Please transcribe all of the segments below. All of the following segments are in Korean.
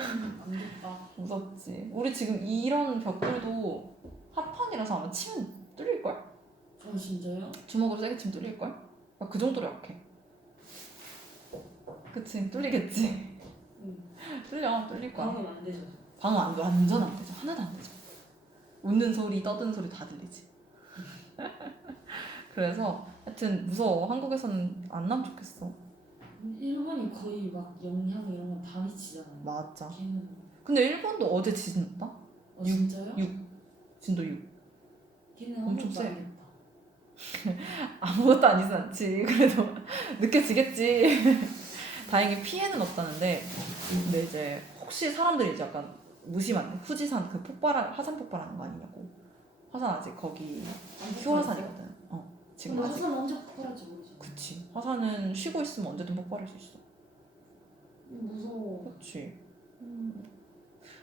안 됐다. 무섭지. 우리 지금 이런 벽돌도 합판이라서 아마 치면 뚫릴걸? 아 진짜요? 주먹으로 세게 치면 뚫릴걸? 그 정도로 약해. 그치? 뚫리겠지? 뚫릴 거야. 방금 안 되죠. 방어 안 돼. 완전 안 되죠. 하나도 안 되죠. 웃는 소리, 떠드는 소리 다 들리지. 그래서 하여튼 무서워. 한국에서는 안 나면 좋겠어. 일본이 거의 막 영향 이런 거 다 미치잖아요. 맞아. 걔는. 근데 일본도 어제 지진 났다? 진짜요? 진도 6. 걔는 엄청 아무것도 세. 안 됐다. 아무것도 아니진 않지. 그래도 느껴지겠지. 다행히 피해는 없다는데, 근데 이제 혹시 사람들이 이제 약간 무심한 후지산 그 화산 폭발하는 거 아니냐고. 화산 아직 거기 휴화산이거든. 지금 근데 아직. 화산 언제 폭발할지 모르죠. 그치. 화산은 쉬고 있으면 언제든 폭발할 수 있어. 무서워. 그치. 근데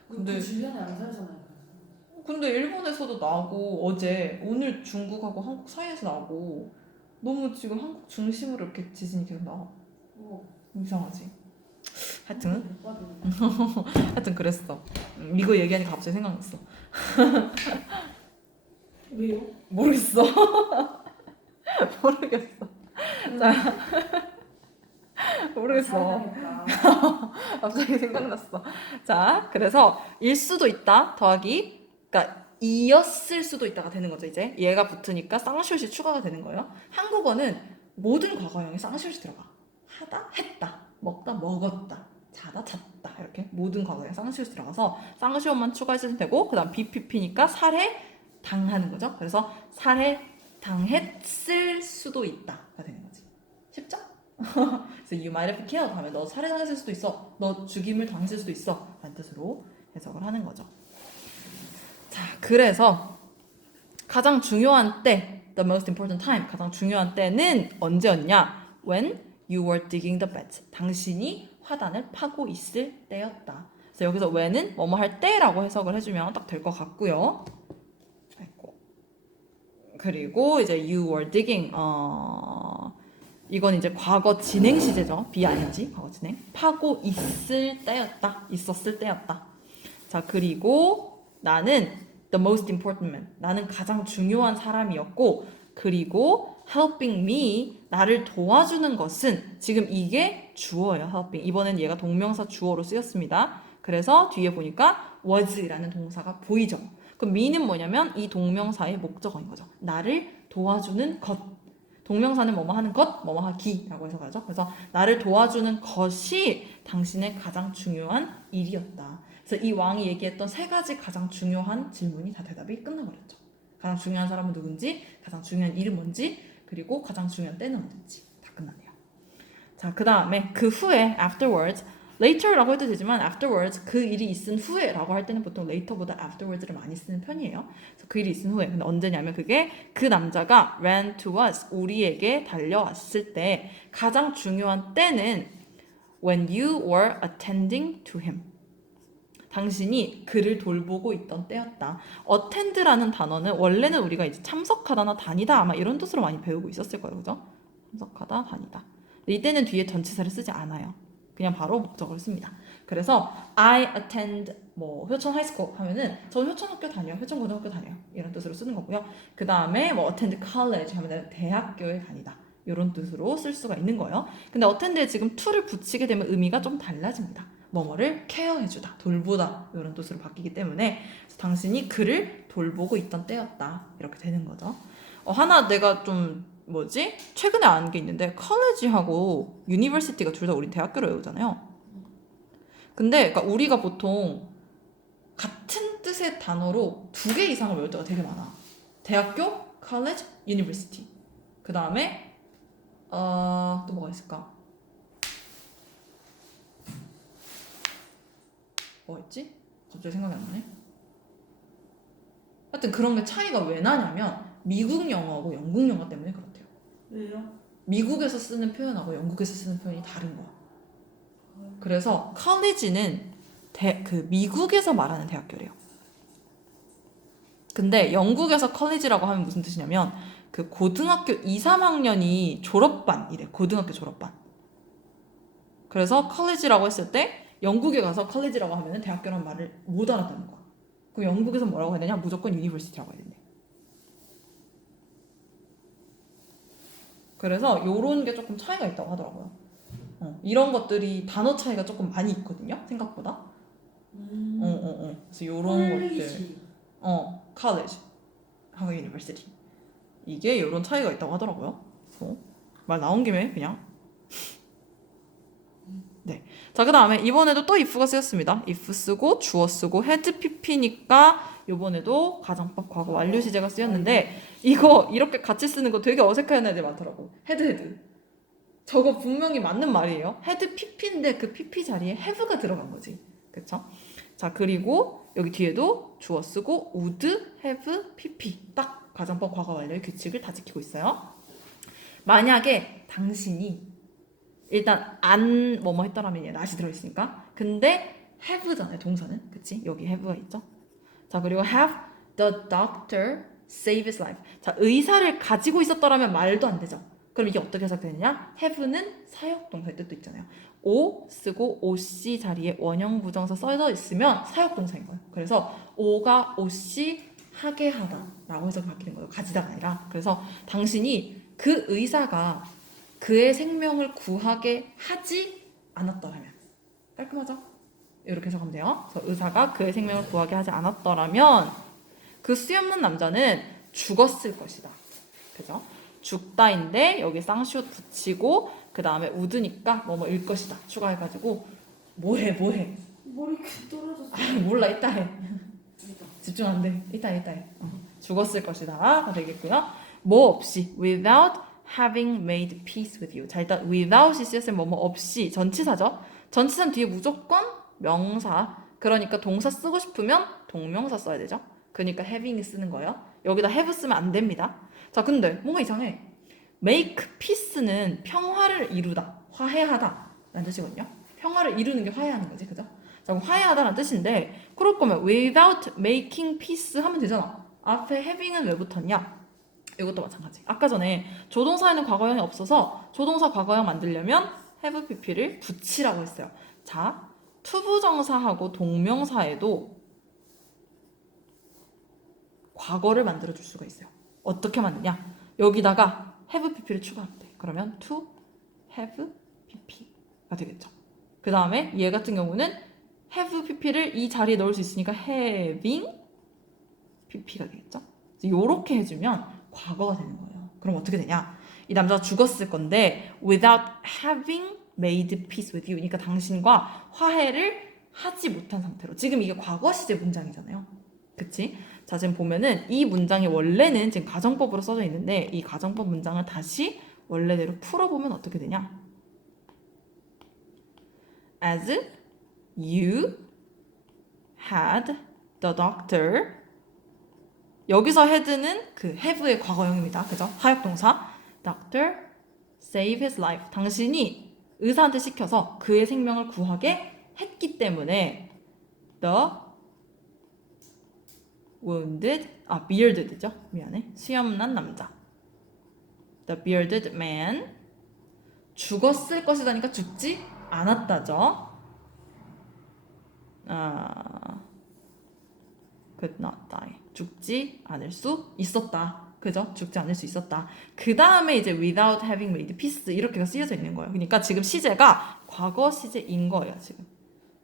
근데- 그 주변에 안 살잖아요. 근데 일본에서도 나고 오늘 중국하고 한국 사이에서 나고 너무 지금 한국 중심으로 이렇게 지진이 계속 나와. 이상하지. 하여튼 하여튼 그랬어. 이거 얘기하니까 갑자기 생각났어. 왜요? 모르겠어. 모르겠어. 자, 모르겠어. 살해당했다. 갑자기 생각났어. 자, 그래서 일 수도 있다 더하기, 그러니까 이었을 수도 있다가 되는 거죠. 이제 얘가 붙으니까 쌍시옷이 추가가 되는 거예요. 한국어는 모든 과거형에 쌍시옷이 들어가. 하다, 했다, 먹다, 먹었다, 자다, 잤다, 이렇게 모든 과거에 쌍시옷이 들어가서 쌍시옷만 추가해주면 되고, 그다음 BPP니까 살해 당하는 거죠. 그래서 살해 당했을 수도 있다가 되는 거지. 쉽죠? 그래서 you might have killed 하면 너 살해당했을 수도 있어, 너 죽임을 당했을 수도 있어 라는 뜻으로 해석을 하는 거죠. 자, 그래서 가장 중요한 때, the most important time, 가장 중요한 때는 언제였냐? When you were digging the bed. 당신이 화단을 파고 있을 때였다. 그래서 여기서 when은 뭐뭐 할 때라고 해석을 해주면 딱 될 것 같고요. 그리고 이제 you were digging, 이건 이제 과거 진행 시제죠. 비ING, 과거 진행. 파고 있을 때였다. 있었을 때였다. 자, 그리고 나는 the most important man. 나는 가장 중요한 사람이었고, 그리고 helping me, 나를 도와주는 것은, 지금 이게 주어예요. helping. 이번엔 얘가 동명사 주어로 쓰였습니다. 그래서 뒤에 보니까 was라는 동사가 보이죠. 그럼 me는 뭐냐면 이 동명사의 목적어인 거죠. 나를 도와주는 것. 동명사는 뭐뭐 하는 것, 뭐뭐 하기라고 해서 가죠. 그래서 나를 도와주는 것이 당신의 가장 중요한 일이었다. 그래서 이 왕이 얘기했던 세 가지 가장 중요한 질문이 다 대답이 끝나버렸죠. 가장 중요한 사람은 누군지, 가장 중요한 일은 뭔지, 그리고 가장 중요한 때는 언제인지 다 끝나네요. 자, 그 다음에 그 후에 afterwards, later라고 해도 되지만 afterwards, 그 일이 있은 후에라고 할 때는 보통 later보다 afterwards를 많이 쓰는 편이에요. 그래서 그 일이 있은 후에. 근데 언제냐면 그게 그 남자가 ran to us, 우리에게 달려왔을 때 가장 중요한 때는 when you were attending to him. 당신이 그를 돌보고 있던 때였다. attend라는 단어는 원래는 우리가 이제 참석하다나 다니다 아마 이런 뜻으로 많이 배우고 있었을 거예요. 그죠? 참석하다, 다니다. 이때는 뒤에 전치사를 쓰지 않아요. 그냥 바로 목적어를 씁니다. 그래서 I attend 뭐 효천 하이스쿨 하면은 저는 효천 학교 다녀요. 효천 고등학교 다녀요. 이런 뜻으로 쓰는 거고요. 그 다음에 뭐 attend college 하면 대학교에 다니다. 이런 뜻으로 쓸 수가 있는 거예요. 근데 attend에 지금 to를 붙이게 되면 의미가 좀 달라집니다. 뭐뭐를 케어해주다, 돌보다 이런 뜻으로 바뀌기 때문에 당신이 그를 돌보고 있던 때였다. 이렇게 되는 거죠. 하나 내가 좀 최근에 아는 게 있는데 컬리지하고 유니버시티가 둘 다 우리 대학교로 외우잖아요. 근데 그러니까 우리가 보통 같은 뜻의 단어로 2개 이상을 외울 때가 되게 많아. 대학교, college, university. 그 다음에 또 뭐가 있을까? 뭐 있지? 갑자기 생각이 안 나네. 하여튼 그런 게 차이가 왜 나냐면 미국 영어하고 영국 영어 때문에 그렇대요. 왜요? 미국에서 쓰는 표현하고 영국에서 쓰는 표현이 다른 거야. 그래서 컬리지는 그 미국에서 말하는 대학교래요. 근데 영국에서 컬리지라고 하면 무슨 뜻이냐면 그 고등학교 2, 3학년이 졸업반이래. 고등학교 졸업반. 그래서 컬리지라고 했을 때 영국에 가서 컬리지라고 하면은 대학교란 말을 못 알아듣는 거야. 그럼 영국에서 뭐라고 해야 되냐? 무조건 유니버시티라고 해야 된대. 그래서 요런 게 조금 차이가 있다고 하더라고요. 이런 것들이 단어 차이가 조금 많이 있거든요. 생각보다. 그래서 요런 것들. 콜리지. college 하고 university. 이게 요런 차이가 있다고 하더라고요. 말 나온 김에 그냥. 네. 자, 그 다음에 이번에도 또 if가 쓰였습니다. if 쓰고 주어 쓰고 had pp니까 이번에도 가정법 과거 완료 시제가 쓰였는데 이거 이렇게 같이 쓰는 거 되게 어색해하는 애들 많더라고. had. 저거 분명히 맞는 말이에요. had pp인데 그 pp 자리에 have가 들어간 거지. 그쵸? 자, 그리고 여기 뒤에도 주어 쓰고 would, have, pp. 딱 가정법 과거 완료의 규칙을 다 지키고 있어요. 만약에 당신이 일단 안 뭐뭐 했더라면 얘 not이 들어있으니까. 근데 have잖아요, 동사는. 그치? 여기 have가 있죠. 자, 그리고 have the doctor save his life. 자, 의사를 가지고 있었더라면 말도 안 되죠. 그럼 이게 어떻게 해석되느냐? have는 사역동사의 뜻도 있잖아요. o 쓰고 oc 자리에 원형 부정사 써져 있으면 사역동사인 거예요. 그래서 o가 oc 하게 하다 라고 해석이 바뀌는 거예요. 가지다가 아니라. 그래서 당신이 그 의사가 그의 생명을 구하게 하지 않았더라면. 깔끔하죠? 이렇게 해석하면 돼요. 그래서 의사가 그의 생명을 구하게 하지 않았더라면 그 수염난 남자는 죽었을 것이다. 그죠? 죽다인데 여기 쌍시옷 붙이고 그 다음에 우드니까 뭐뭐일 것이다 추가해가지고 뭐해 머리 이렇게 떨어졌어. 몰라 이따 해. 집중 안 돼. 이따 해. 죽었을 것이다가 되겠고요. 뭐 없이 without having made peace with you. 자, 일단 without이 쓰였으면 뭐뭐 없이 전치사죠. 전치사는 뒤에 무조건 명사. 그러니까 동사 쓰고 싶으면 동명사 써야 되죠. 그러니까 having이 쓰는 거예요. 여기다 have 쓰면 안 됩니다. 자, 근데 뭔가 이상해. make peace는 평화를 이루다, 화해하다 라는 뜻이거든요. 평화를 이루는 게 화해하는 거지, 그죠? 자, 그럼 화해하다라는 뜻인데 그럴 거면 without making peace 하면 되잖아. 앞에 having은 왜 붙었냐? 이것도 마찬가지. 아까 전에 조동사에는 과거형이 없어서 조동사 과거형 만들려면 have pp를 붙이라고 했어요. 자, 투부정사하고 동명사에도 과거를 만들어줄 수가 있어요. 어떻게 만드냐? 여기다가 have pp를 추가하면 돼. 그러면 to have pp가 되겠죠. 그 다음에 얘 같은 경우는 have pp를 이 자리에 넣을 수 있으니까 having pp가 되겠죠. 요렇게 해주면 과거가 되는 거예요. 그럼 어떻게 되냐? 이 남자가 죽었을 건데 without having made peace with you. 그러니까 당신과 화해를 하지 못한 상태로. 지금 이게 과거 시제 문장이잖아요. 그치? 자, 지금 보면은 이 문장이 원래는 지금 가정법으로 써져 있는데 이 가정법 문장을 다시 원래대로 풀어보면 어떻게 되냐? As you had the doctor. 여기서 had는 그 have의 과거형입니다. 그죠? 하역동사. Doctor save his life. 당신이 의사한테 시켜서 그의 생명을 구하게 했기 때문에 the wounded, bearded죠? 미안해. 수염난 남자. The bearded man 죽었을 것이다니까 죽지 않았다죠. could not die. 죽지 않을 수 있었다. 그죠? 죽지 않을 수 있었다. 그 다음에 이제 without having made peace 이렇게가 쓰여져 있는 거예요. 그러니까 지금 시제가 과거 시제인 거예요. 지금.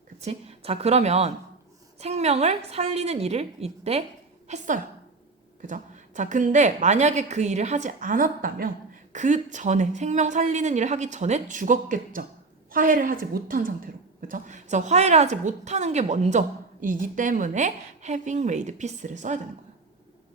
그치? 자, 그러면 생명을 살리는 일을 이때 했어요. 그죠? 자, 근데 만약에 그 일을 하지 않았다면 그 전에 생명 살리는 일을 하기 전에 죽었겠죠. 화해를 하지 못한 상태로. 그죠? 그래서 화해를 하지 못하는 게 먼저이기 때문에 having made peace를 써야 되는 거예요.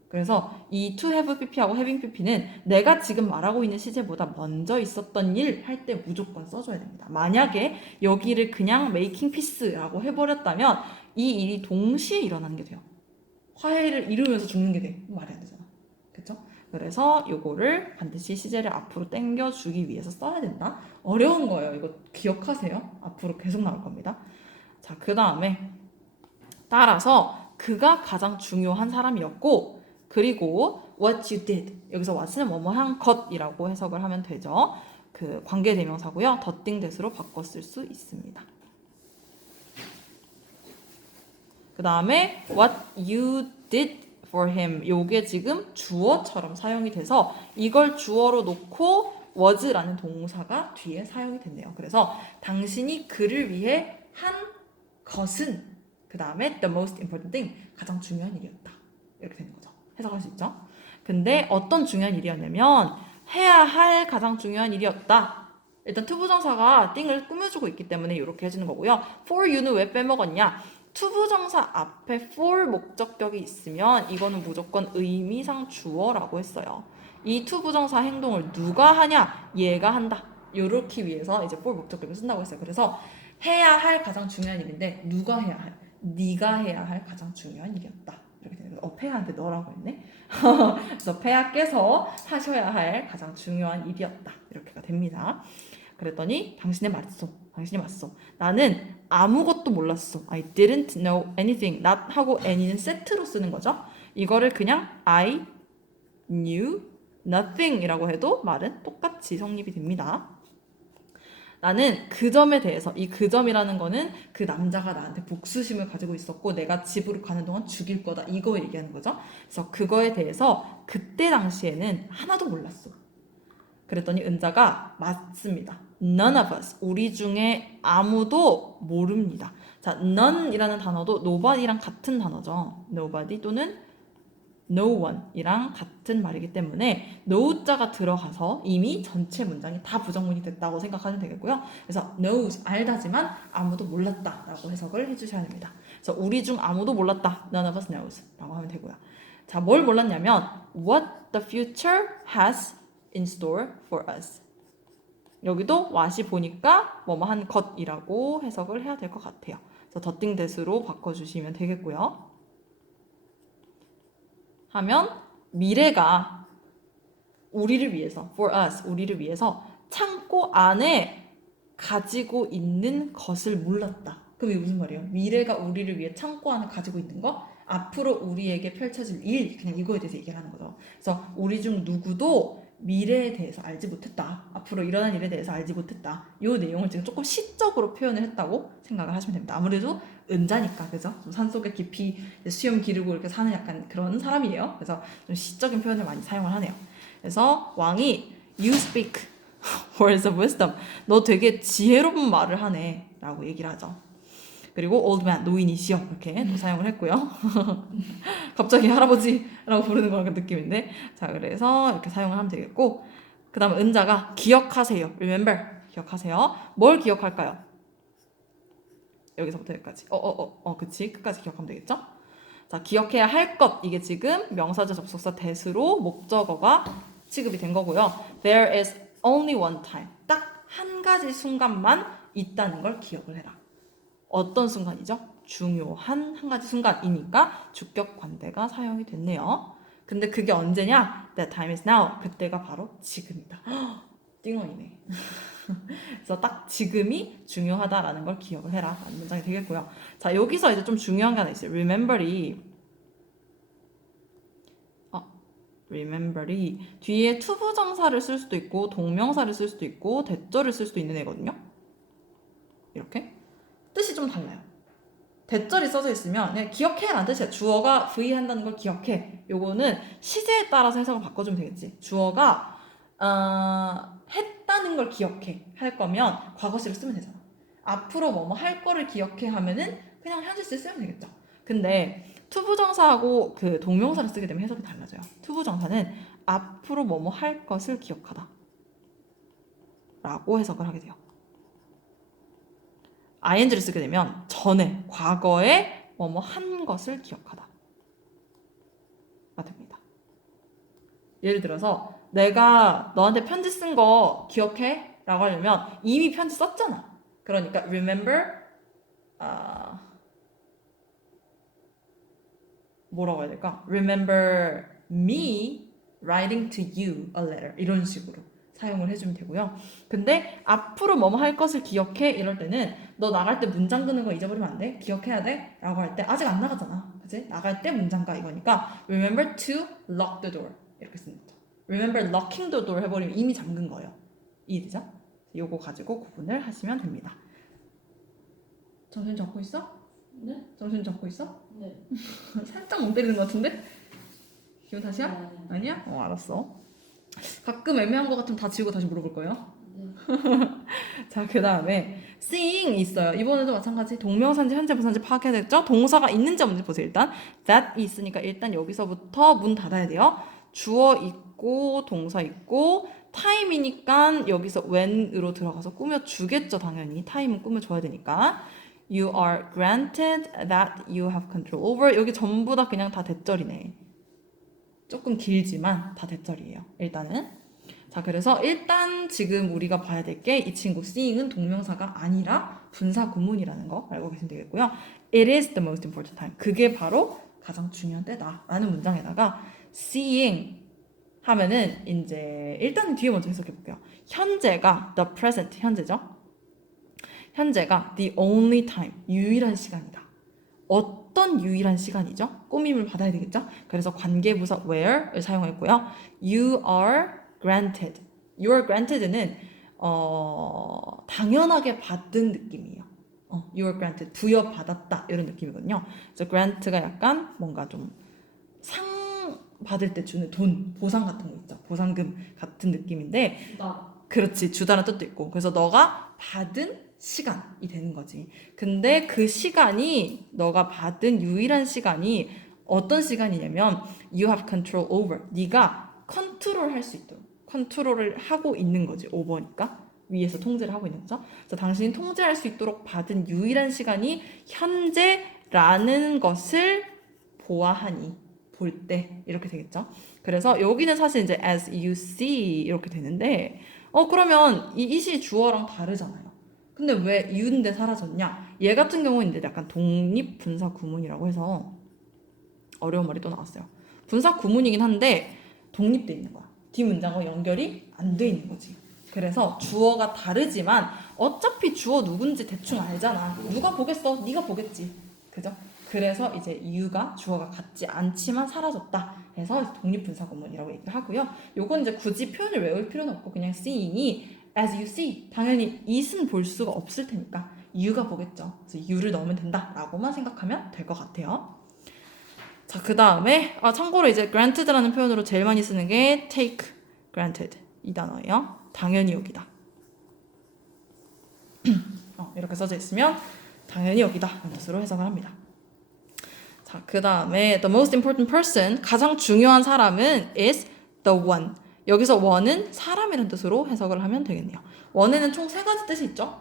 그래서 이 to have pp하고 having pp는 내가 지금 말하고 있는 시제보다 먼저 있었던 일 할 때 무조건 써줘야 됩니다. 만약에 여기를 그냥 making peace라고 해버렸다면 이 일이 동시에 일어나는 게 돼요. 화해를 이루면서 죽는 게 돼. 말이 안 되잖아. 그쵸? 그래서 요거를 반드시 시제를 앞으로 당겨주기 위해서 써야 된다. 어려운 거예요. 이거 기억하세요. 앞으로 계속 나올 겁니다. 자, 그 다음에 따라서 그가 가장 중요한 사람이었고 그리고 what you did 여기서 what은 뭐뭐한 것이라고 해석을 하면 되죠. 그 관계대명사고요. 더띵 that으로 바꿔 쓸 수 있습니다. 그 다음에 what you did for him. 요게 지금 주어처럼 사용이 돼서 이걸 주어로 놓고 was라는 동사가 뒤에 사용이 됐네요. 그래서 당신이 그를 위해 한 것은 그 다음에 the most important thing. 가장 중요한 일이었다. 이렇게 되는 거죠. 해석할 수 있죠. 근데 어떤 중요한 일이었냐면 해야 할 가장 중요한 일이었다. 일단 투부정사가 띵을 꾸며주고 있기 때문에 이렇게 해주는 거고요. for you는 왜 빼먹었냐? 투부정사 앞에 for 목적격이 있으면 이거는 무조건 의미상 주어라고 했어요. 이 투부정사 행동을 누가 하냐? 얘가 한다. 요렇게 위해서 이제 for 목적격을 쓴다고 했어요. 그래서 해야 할 가장 중요한 일인데 누가 해야 할? 네가 해야 할 가장 중요한 일이었다. 이렇게 되는 거예요. 폐하한테 너라고 했네. 그래서 폐하께서 하셔야 할 가장 중요한 일이었다. 이렇게가 됩니다. 그랬더니 당신이 말했어. 당신이 맞소. 나는 아무것도 몰랐어. I didn't know anything. not 하고 any는 세트로 쓰는 거죠. 이거를 그냥 I knew nothing 이라고 해도 말은 똑같이 성립이 됩니다. 나는 그 점에 대해서 이 그 점이라는 거는 그 남자가 나한테 복수심을 가지고 있었고 내가 집으로 가는 동안 죽일 거다 이거 얘기하는 거죠. 그래서 그거에 대해서 그때 당시에는 하나도 몰랐어. 그랬더니 은자가 맞습니다. None of us. 우리 중에 아무도 모릅니다. 자, none이라는 단어도 nobody랑 같은 단어죠. nobody 또는 no one이랑 같은 말이기 때문에 no자가 들어가서 이미 전체 문장이 다 부정문이 됐다고 생각하면 되겠고요. 그래서 knows 알다지만 아무도 몰랐다라고 해석을 해주셔야 됩니다. 그래서 우리 중 아무도 몰랐다. None of us knows라고 하면 되고요. 자, 뭘 몰랐냐면 what the future has in store for us. 여기도 what이 보니까 뭐뭐 한 것이라고 해석을 해야 될 것 같아요. 그래서 더띵 대수로 바꿔주시면 되겠고요. 하면 미래가 우리를 위해서 for us 우리를 위해서 창고 안에 가지고 있는 것을 몰랐다. 그럼 이게 무슨 말이에요? 미래가 우리를 위해 창고 안에 가지고 있는 거 앞으로 우리에게 펼쳐질 일 그냥 이거에 대해서 얘기를 하는 거죠. 그래서 우리 중 누구도 미래에 대해서 알지 못했다. 앞으로 일어날 일에 대해서 알지 못했다. 이 내용을 지금 조금 시적으로 표현을 했다고 생각을 하시면 됩니다. 아무래도 은자니까 그죠? 좀 산속에 깊이 수염 기르고 이렇게 사는 약간 그런 사람이에요. 그래서 좀 시적인 표현을 많이 사용을 하네요. 그래서 왕이 You speak words of wisdom. 너 되게 지혜로운 말을 하네 라고 얘기를 하죠. 그리고 old man, 노인이시여 이렇게 또 사용을 했고요. 갑자기 할아버지라고 부르는 거랑 느낌인데 자 그래서 이렇게 사용을 하면 되겠고 그 다음에 은자가 기억하세요. remember 기억하세요. 뭘 기억할까요? 여기서부터 여기까지 그치 끝까지 기억하면 되겠죠? 자 기억해야 할 것 이게 지금 명사절 접속사 대수로 목적어가 취급이 된 거고요. There is only one time 딱 한 가지 순간만 있다는 걸 기억을 해라. 어떤 순간이죠? 중요한 한 가지 순간이니까 주격 관대가 사용이 됐네요. 근데 그게 언제냐? That time is now. 그때가 바로 지금이다. 띵원이네. 그래서 딱 지금이 중요하다라는 걸 기억을 해라. 라는 문장이 되겠고요. 자 여기서 이제 좀 중요한 게 하나 있어요. remember이 뒤에 투부정사를 쓸 수도 있고 동명사를 쓸 수도 있고 대절을 쓸 수도 있는 애거든요. 이렇게. 뜻이 좀 달라요. 대절이 써져 있으면 그냥 기억해라는 뜻이야. 주어가 V 한다는 걸 기억해. 요거는 시제에 따라서 해석을 바꿔주면 되겠지. 주어가 했다는 걸 기억해 할 거면 과거시를 쓰면 되잖아. 앞으로 뭐뭐 할 거를 기억해 하면은 그냥 현재 시 쓰면 되겠죠. 근데 투부정사하고 그 동명사를 쓰게 되면 해석이 달라져요. 투부정사는 앞으로 뭐뭐 할 것을 기억하다 라고 해석을 하게 돼요. ing를 쓰게 되면 전에 과거에 뭐뭐 한 것을 기억하다 가 됩니다. 예를 들어서 내가 너한테 편지 쓴 거 기억해? 라고 하려면 이미 편지 썼잖아. 그러니까 remember 뭐라고 해야 될까? Remember me writing to you a letter 이런 식으로 사용을 해주면 되고요. 근데 앞으로 뭐뭐 할 것을 기억해 이럴 때는 너 나갈 때 문장 끄는 거 잊어버리면 안 돼? 기억해야 돼? 라고 할 때 아직 안 나가잖아. 그치? 나갈 때 문장가 이거니까 remember to lock the door 이렇게 쓰는 거죠. remember locking the door 해버리면 이미 잠근 거예요. 이해되죠? 요거 가지고 구분을 하시면 됩니다. 정신 잡고 있어? 네? 정신 잡고 있어? 네. 살짝 멍 때리는 것 같은데? 기분 탓이야? 네. 아니야? 알았어. 가끔 애매한 것 같으면 다 지우고 다시 물어볼 거예요. 네. 자, 그 다음에 seeing 있어요. 이번에도 마찬가지 동명사인지 현재 분사인지 파악해야 되겠죠? 동사가 있는지 없는지 보세요. 일단 that 있으니까 일단 여기서부터 문 닫아야 돼요. 주어 있고 동사 있고 time이니까 여기서 when으로 들어가서 꾸며주겠죠. 당연히 time은 꾸며줘야 되니까 you are granted that you have control over. 여기 전부 다 그냥 다 대절이네. 조금 길지만 다 대절이에요. 일단은 자, 그래서 일단 지금 우리가 봐야 될 게 이 친구 seeing은 동명사가 아니라 분사 구문이라는 거 알고 계시면 되겠고요. It is the most important time. 그게 바로 가장 중요한 때다 라는 문장에다가 seeing 하면은 이제 일단 뒤에 먼저 해석해 볼게요. 현재가 the present 현재죠. 현재가 the only time 유일한 시간이다. 어떤 유일한 시간이죠? 꾸밈을 받아야 되겠죠? 그래서 관계부사 where을 사용했고요. You are granted. You are granted는 당연하게 받은 느낌이에요. You are granted. 부여받았다 이런 느낌이거든요. 그래서 grant가 약간 뭔가 좀 상 받을 때 주는 돈, 보상 같은 거 있죠. 보상금 같은 느낌인데 주다. 그렇지. 주다라는 뜻도 있고. 그래서 너가 받은 시간이 되는 거지. 근데 그 시간이 너가 받은 유일한 시간이 어떤 시간이냐면 you have control over. 네가 컨트롤 할 수 있도록 컨트롤을 하고 있는 거지. 오버니까 위에서 통제를 하고 있는 거죠. 그래서 당신이 통제할 수 있도록 받은 유일한 시간이 현재라는 것을 보아하니 볼 때 이렇게 되겠죠. 그래서 여기는 사실 이제 as you see 이렇게 되는데 그러면 이 it이 주어랑 다르잖아요. 근데 왜 you인데 사라졌냐? 얘 같은 경우는 이제 약간 독립 분사 구문이라고 해서 어려운 말이 또 나왔어요. 분사 구문이긴 한데 독립돼 있는 거야. 뒷문장과 연결이 안 돼 있는 거지. 그래서 주어가 다르지만 어차피 주어 누군지 대충 알잖아. 누가 보겠어? 네가 보겠지. 그죠? 그래서 이제 you가 주어가 같지 않지만 사라졌다 해서 독립분사구문이라고 얘기를 하고요. 요건 이제 굳이 표현을 외울 필요는 없고 그냥 seeing이 as you see 당연히 it은 볼 수가 없을 테니까 you가 보겠죠. 그래서 you를 넣으면 된다라고만 생각하면 될 것 같아요. 자, 그 다음에 참고로 이제 granted라는 표현으로 제일 많이 쓰는 게 take granted 이 단어예요. 당연히 여기다. 이렇게 써져 있으면 당연히 여기다 라는 뜻으로 해석을 합니다. 자, 그 다음에 the most important person 가장 중요한 사람은 is the one. 여기서 one은 사람이라는 뜻으로 해석을 하면 되겠네요. one에는 총 3가지 뜻이 있죠.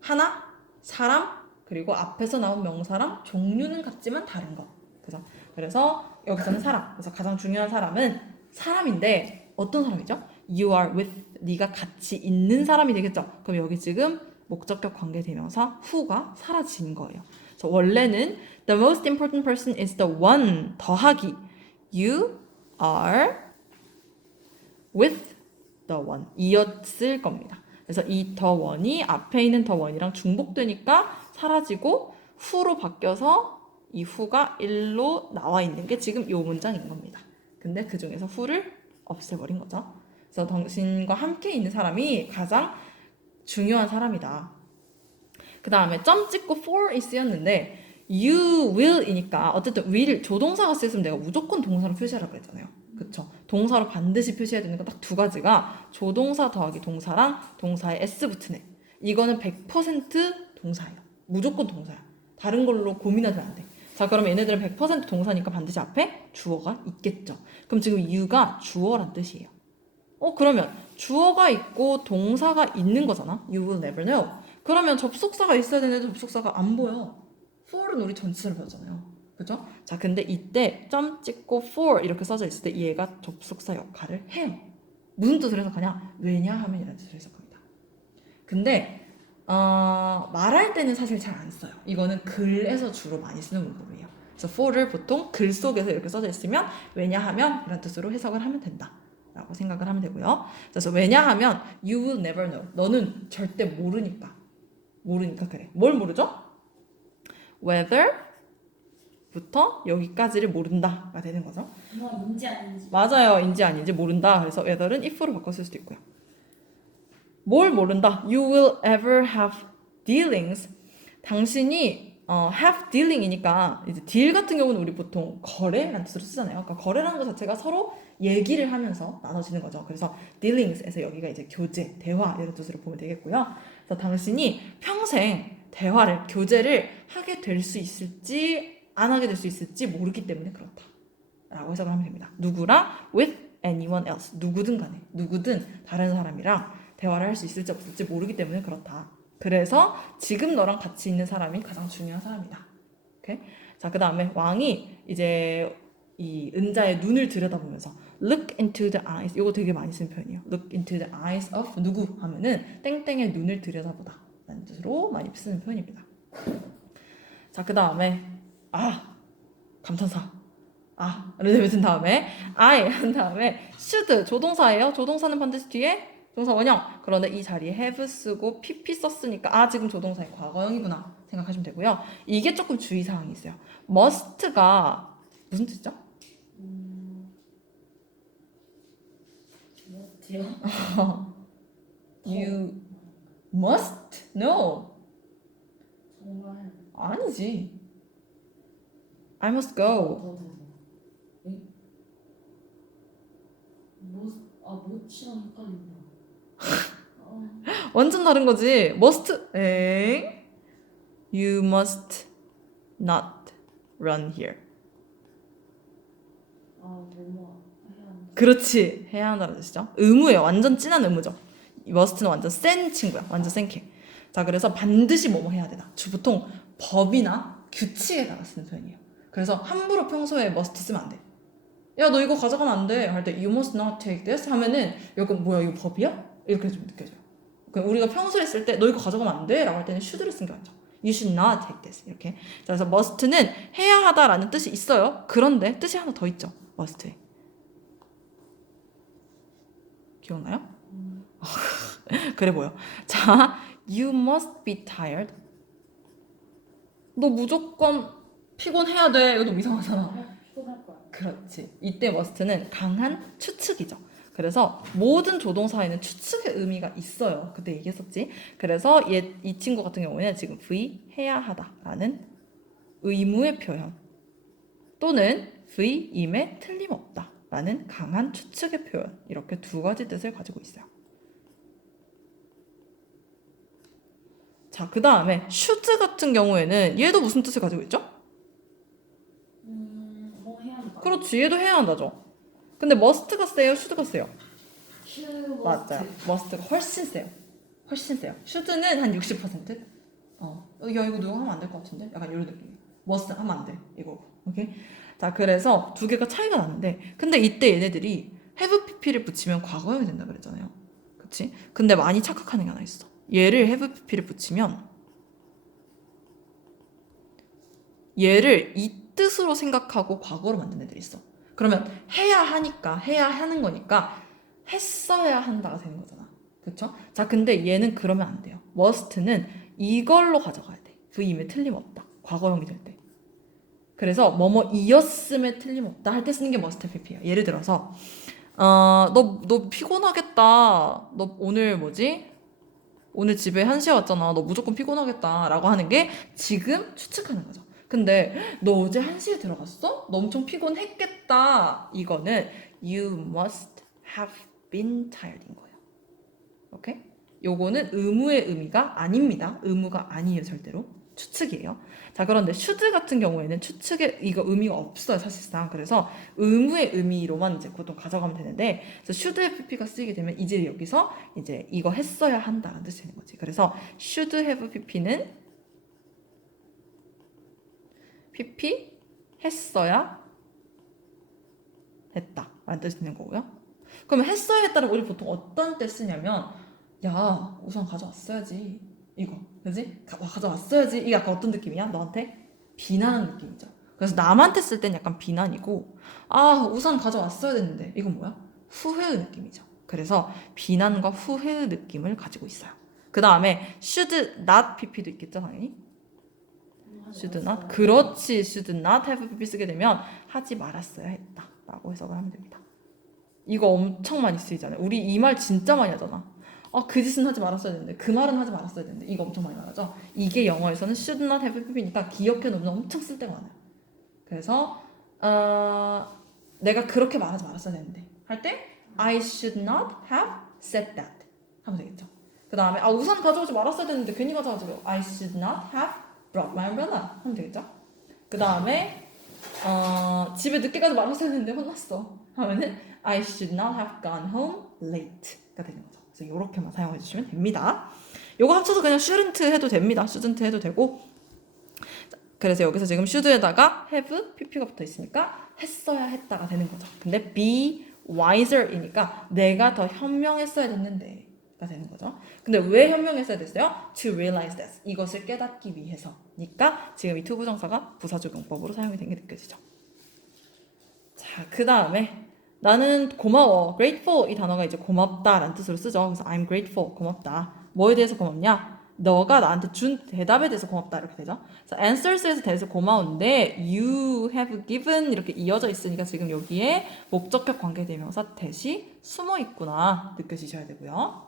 하나, 사람, 그리고 앞에서 나온 명사랑 종류는 같지만 다른 것. 그죠? 그래서 여기서는 사람. 그래서 가장 중요한 사람은 사람인데 어떤 사람이죠? You are with. 네가 같이 있는 사람이 되겠죠. 그럼 여기 지금 목적격 관계 대명사 who가 사라진 거예요. 그래서 원래는 the most important person is the one 더하기 you are with the one 이었을 겁니다. 그래서 이 the one이 앞에 있는 the one이랑 중복되니까 사라지고 who로 바뀌어서 이 who가 1로 나와 있는 게 지금 이 문장인 겁니다. 근데 그 중에서 who를 없애버린 거죠. 그래서 당신과 함께 있는 사람이 가장 중요한 사람이다. 그 다음에 점 찍고 for이 쓰였는데 you will이니까 어쨌든 will 조동사가 쓰였으면 내가 무조건 동사로 표시하라고 했잖아요. 그쵸? 동사로 반드시 표시해야 되는 건 딱 2가지가 조동사 더하기 동사랑 동사에 s 붙은 애. 이거는 100% 동사예요. 무조건 동사야. 다른 걸로 고민하면 안 돼. 자, 그럼 얘네들은 100% 동사니까 반드시 앞에 주어가 있겠죠. 그럼 지금 you가 주어란 뜻이에요. 그러면 주어가 있고 동사가 있는 거잖아. You will never know. 그러면 접속사가 있어야 되는데 접속사가 안 보여. for은 우리 전치사를 배웠잖아요. 그죠? 자, 근데 이때 점 찍고 for 이렇게 써져 있을 때 얘가 접속사 역할을 해요. 무슨 뜻을 해석하냐? 왜냐하면 이라는 뜻을 해석합니다. 근데 말할 때는 사실 잘 안 써요. 이거는 글에서 주로 많이 쓰는 문법이에요. 그래서 for를 보통 글 속에서 이렇게 써져 있으면 왜냐하면 이런 뜻으로 해석을 하면 된다 라고 생각을 하면 되고요. 그래서 왜냐하면 you will never know. 너는 절대 모르니까 그래. 뭘 모르죠? whether 부터 여기까지를 모른다가 되는 거죠. 인지 아닌지. 맞아요. 인지 아닌지 모른다. 그래서 whether은 if로 바꿔 쓸 수도 있고요. 뭘 모른다? You will ever have dealings. 당신이 have dealing이니까 이제 deal 같은 경우는 우리 보통 거래라는 뜻으로 쓰잖아요. 그러니까 거래라는 것 자체가 서로 얘기를 하면서 나눠지는 거죠. 그래서 dealings에서 여기가 이제 교제, 대화 이런 뜻으로 보면 되겠고요. 그래서 당신이 평생 대화를, 교제를 하게 될 수 있을지 안 하게 될 수 있을지 모르기 때문에 그렇다. 라고 해석을 하면 됩니다. 누구랑? with anyone else. 누구든 간에, 누구든 다른 사람이랑 대화를 할 수 있을지 없을지 모르기 때문에 그렇다. 그래서 지금 너랑 같이 있는 사람이 가장 중요한 사람이다. 오케이? 자, 그 다음에 왕이 이제 이 은자의 눈을 들여다보면서 look into the eyes. 이거 되게 많이 쓰는 표현이에요. look into the eyes of 누구 하면은 땡땡의 눈을 들여다보다 라는 뜻으로 많이 쓰는 표현입니다. 자, 그 다음에 감탄사. 르네베튼 다음에 I 한 다음에 should 조동사예요. 조동사는 반드시 뒤에 동사 원형. 그런데 이 자리에 have 쓰고 pp 썼으니까 지금 조동사의 과거형이구나 생각하시면 되고요. 이게 조금 주의사항이 있어요. must가 무슨 뜻이죠? 뭐지요? You must? No. 정말 아니지. I must go. 뭐치랑 헷갈린다. 완전 다른 거지. must. You must not run here. 뭐뭐 해야 한다. 그렇지. 해야 한다는 뜻이죠. 의무예요. 완전 진한 의무죠. 이 must는 완전 센 친구야. 완전 센 캐. 자, 그래서 반드시 뭐뭐 해야 되다. 보통 법이나 규칙에다가 쓰는 표현이에요. 그래서 함부로 평소에 must 쓰면 안 돼. 야, 너 이거 가져가면 안 돼. 할 때 you must not take this 하면은 이거 뭐야, 이거 법이야? 이렇게 좀 느껴져요. 그러니까 우리가 평소에 쓸 때 너 이거 가져가면 안 돼 라고 할 때는 should를 쓴 게 맞죠. You should not take this. 이렇게. 자, 그래서 must는 해야 하다라는 뜻이 있어요. 그런데 뜻이 하나 더 있죠. must에. 기억나요? 그래 보여. 자, you must be tired. 너 무조건 피곤해야 돼. 이거 너무 이상하잖아. 피곤할 거야. 그렇지. 이때 must는 강한 추측이죠. 그래서 모든 조동사에는 추측의 의미가 있어요. 그때 얘기했었지. 그래서 이 친구 같은 경우에는 지금 V 해야 하다라는 의무의 표현 또는 V임에 틀림없다라는 강한 추측의 표현, 이렇게 두 가지 뜻을 가지고 있어요. 자, 그 다음에 should 같은 경우에는 얘도 무슨 뜻을 가지고 있죠? 뭐 해야 한다. 그렇지, 얘도 해야 한다죠. 근데 must가 세요, should가 세요? 맞아요. must가 훨씬 세요. 훨씬 세요. should는 한 60%? 야, 이거 누가 하면 안 될 것 같은데? 약간 이런 느낌. must 하면 안 돼. 이거. 오케이? 자, 그래서 두 개가 차이가 나는데, 근데 이때 얘네들이 have pp를 붙이면 과거형이 된다 그랬잖아요. 그치? 근데 많이 착각하는 게 하나 있어. 얘를 have pp를 붙이면 얘를 이 뜻으로 생각하고 과거로 만든 애들이 있어. 그러면 해야 하니까, 해야 하는 거니까 했어야 한다가 되는 거잖아. 그쵸? 자, 근데 얘는 그러면 안 돼요. must는 이걸로 가져가야 돼. V임에 틀림없다. 과거형이 될 때. 그래서 뭐뭐이었음에 틀림없다 할 때 쓰는 게 must pp예요. 예를 들어서 너 피곤하겠다. 너 오늘 오늘 집에 1시에 왔잖아. 너 무조건 피곤하겠다 라고 하는 게 지금 추측하는 거죠. 근데 너 어제 1시에 들어갔어? 너 엄청 피곤했겠다. 이거는 you must have been tired인 거예요. 오케이? 요거는 의무의 의미가 아닙니다. 의무가 아니에요, 절대로. 추측이에요. 자, 그런데 should 같은 경우에는 추측의 이거 의미가 없어요, 사실상. 그래서 의무의 의미로만 이제 보통 가져가면 되는데, 그래서 should have pp가 쓰이게 되면 이제 여기서 이제 이거 했어야 한다는 뜻이 되는 거지. 그래서 should have pp는 pp 했어야 했다 라는 뜻이 되는 거고요. 그러면 했어야 했다를 우리 보통 어떤 때 쓰냐면, 야, 우산 가져왔어야지. 이거, 그지? 가져왔어야지. 이게 약간 어떤 느낌이야? 너한테 비난하는 느낌이죠. 그래서 남한테 쓸 땐 약간 비난이고, 우산 가져왔어야 됐는데 이건 뭐야? 후회의 느낌이죠. 그래서 비난과 후회의 느낌을 가지고 있어요. 그 다음에 should not pp도 있겠죠, 당연히. should not. 그렇지. should not have pp 쓰게 되면 하지 말았어야 했다 라고 해석을 하면 됩니다. 이거 엄청 많이 쓰이잖아요. 우리 이 말 진짜 많이 하잖아. 그 짓은 하지 말았어야 되는데 그 말은 하지 말았어야 되는데 이거 엄청 많이 말하죠. 이게 영어에서는 should not have pp니까 기억해 놓으면 엄청 쓸 때가 많아요. 그래서 내가 그렇게 말하지 말았어야 되는데 할 때 I should not have said that 하면 되겠죠. 그 다음에 우산 가져오지 말았어야 되는데 괜히 가져가지고 I should not have brought my umbrella 하면 되겠죠. 그 다음에 집에 늦게 가지 말았어야 되는데 혼났어 하면은 I should not have gone home late가 되는 거죠. 그래서 이렇게만 사용해 주시면 됩니다. 요거 합쳐서 그냥 shouldn't 해도 됩니다. shouldn't 해도 되고. 그래서 여기서 지금 should에다가 have, pp가 붙어 있으니까 했어야 했다가 되는 거죠. 근데 be wiser이니까 내가 더 현명했어야 됐는데 가 되는 거죠. 근데 왜 현명했어야 됐어요? To realize this. 이것을 깨닫기 위해서니까 지금 이 to 부정사가 부사적용법으로 사용이 된 게 느껴지죠. 자, 그 다음에 나는 고마워. grateful 이 단어가 이제 고맙다라는 뜻으로 쓰죠. 그래서 I'm grateful. 고맙다. 뭐에 대해서 고맙냐? 너가 나한테 준 대답에 대해서 고맙다 이렇게 되죠. 그래서 answers에 대해서 고마운데 you have given 이렇게 이어져 있으니까 지금 여기에 목적격 관계대명사 대시 숨어 있구나 느껴지셔야 되고요.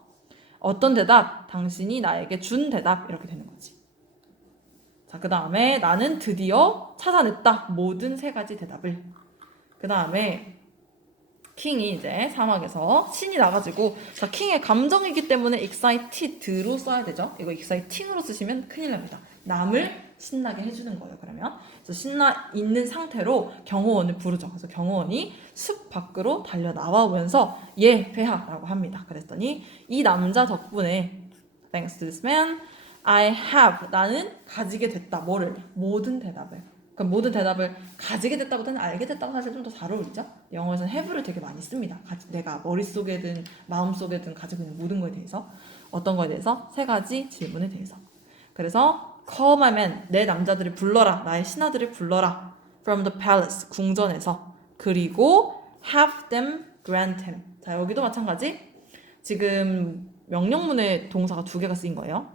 어떤 대답? 당신이 나에게 준 대답 이렇게 되는 거지. 자, 그 다음에 나는 드디어 찾아냈다. 모든 세 가지 대답을. 그 다음에 킹이 이제 사막에서 신이 나가지고 자 킹의 감정이기 때문에 excited로 써야 되죠. 이거 exciting으로 쓰시면 큰일 납니다. 남을 신나게 해주는 거예요. 그러면 그래서 신나 있는 상태로 경호원을 부르죠. 그래서 경호원이 숲 밖으로 달려 나와오면서 예 폐하라고 합니다. 그랬더니 이 남자 덕분에 thanks to this man I have 나는 가지게 됐다. 뭐를? 모든 대답을. 그러니까 모든 대답을 가지게 됐다보다는 알게 됐다고 사실 좀 더 잘 어울리죠? 영어에서는 have를 되게 많이 씁니다. 내가 머릿속에든 마음속에든 가지고 있는 모든 거에 대해서 어떤 거에 대해서 세 가지 질문에 대해서 그래서 call my men 내 남자들을 불러라 나의 신하들을 불러라 from the palace 궁전에서 그리고 have them grant him 자 여기도 마찬가지 지금 명령문에 동사가 두 개가 쓰인 거예요.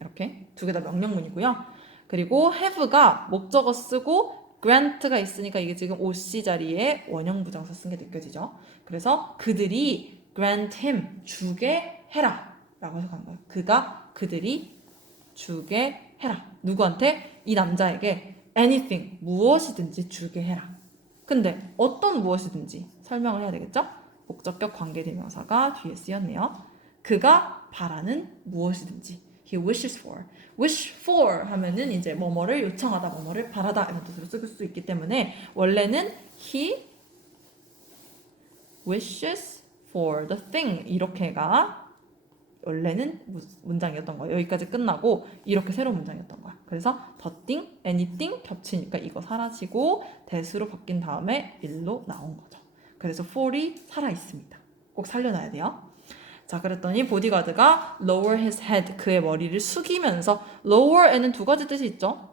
이렇게 두 개 다 명령문이고요. 그리고 have가 목적어 쓰고 grant가 있으니까 이게 지금 OC 자리에 원형 부정사 쓴 게 느껴지죠. 그래서 그들이 grant him 주게 해라 라고 해석한 거예요. 그들이 주게 해라. 누구한테? 이 남자에게 anything 무엇이든지 주게 해라. 근데 어떤 무엇이든지 설명을 해야 되겠죠? 목적격 관계대명사가 뒤에 쓰였네요. 그가 바라는 무엇이든지 he wishes for. wish for 하면은 이제 뭐뭐를 요청하다, 뭐뭐를 바라다 이런 뜻으로 쓸 수 있기 때문에 원래는 he wishes for the thing 이렇게가 원래는 문장이었던 거예요. 여기까지 끝나고 이렇게 새로운 문장이었던 거야. 그래서 the thing, anything 겹치니까 이거 사라지고 that으로 바뀐 다음에 일로 나온 거죠. 그래서 for이 살아있습니다. 꼭 살려놔야 돼요. 자, 그랬더니 보디가드가 lower his head, 그의 머리를 숙이면서 lower에는 두 가지 뜻이 있죠.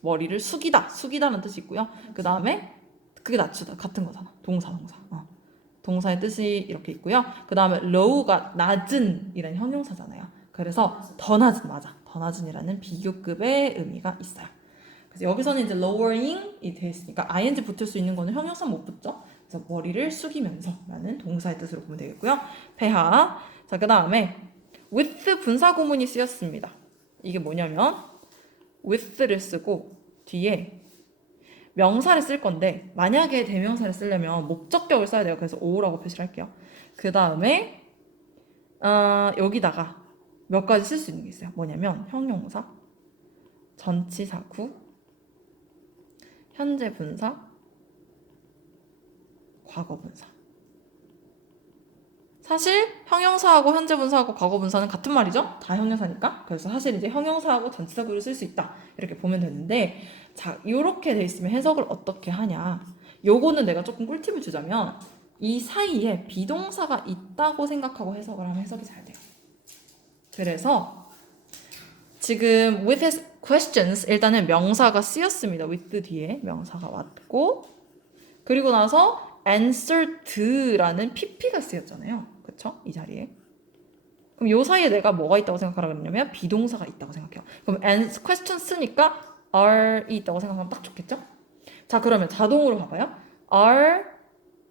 머리를 숙이다는 뜻이 있고요. 그 다음에 그게 낮추다, 같은 거잖아. 동사. 동사의 뜻이 이렇게 있고요. 그 다음에 low가 낮은 이라는 형용사잖아요. 그래서 더 낮은, 맞아. 더 낮은이라는 비교급의 의미가 있어요. 그래서 여기서는 이제 lowering이 되어 있으니까 ing 붙을 수 있는 거는 형용사 못 붙죠. 그래서 머리를 숙이면서 라는 동사의 뜻으로 보면 되겠고요. 폐하. 자, 그 다음에 with 분사구문이 쓰였습니다. 이게 뭐냐면 with를 쓰고 뒤에 명사를 쓸 건데 만약에 대명사를 쓰려면 목적격을 써야 돼요. 그래서 o라고 표시를 할게요. 그 다음에 여기다가 몇 가지 쓸 수 있는 게 있어요. 뭐냐면 형용사, 전치사구, 현재 분사, 과거 분사. 사실 형용사하고 현재 분사하고 과거 분사는 같은 말이죠. 다 형용사니까. 그래서 사실 이제 형용사하고 전치사구를 쓸 수 있다. 이렇게 보면 되는데 자, 이렇게 돼 있으면 해석을 어떻게 하냐. 요거는 내가 조금 꿀팁을 주자면 이 사이에 비동사가 있다고 생각하고 해석을 하면 해석이 잘 돼요. 그래서 지금 with his questions 일단은 명사가 쓰였습니다. with 뒤에 명사가 왔고 그리고 나서 answered라는 pp가 쓰였잖아요. 그쵸? 이 자리에. 그럼 요 사이에 내가 뭐가 있다고 생각하라 그러냐면 비동사가 있다고 생각해요. 그럼 question 쓰니까 are이 있다고 생각하면 딱 좋겠죠? 자, 그러면 자동으로 봐봐요. are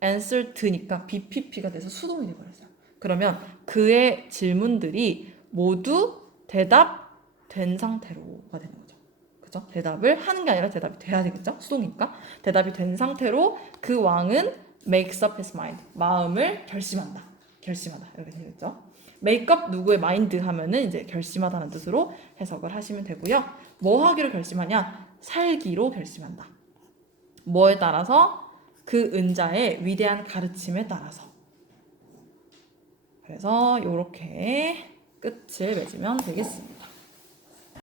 answered니까 bpp가 돼서 수동이 돼버렸어요. 그러면 그의 질문들이 모두 대답된 상태로가 되는 거죠. 그죠? 대답을 하는 게 아니라 대답이 돼야 되겠죠? 수동이니까. 대답이 된 상태로 그 왕은 makes up his mind. 마음을 결심한다. 결심하다. 이렇게 되겠죠? make up 누구의 mind 하면은 이제 결심하다는 뜻으로 해석을 하시면 되고요. 뭐 하기로 결심하냐? 살기로 결심한다. 뭐에 따라서? 그 은자의 위대한 가르침에 따라서. 그래서 이렇게 끝을 맺으면 되겠습니다.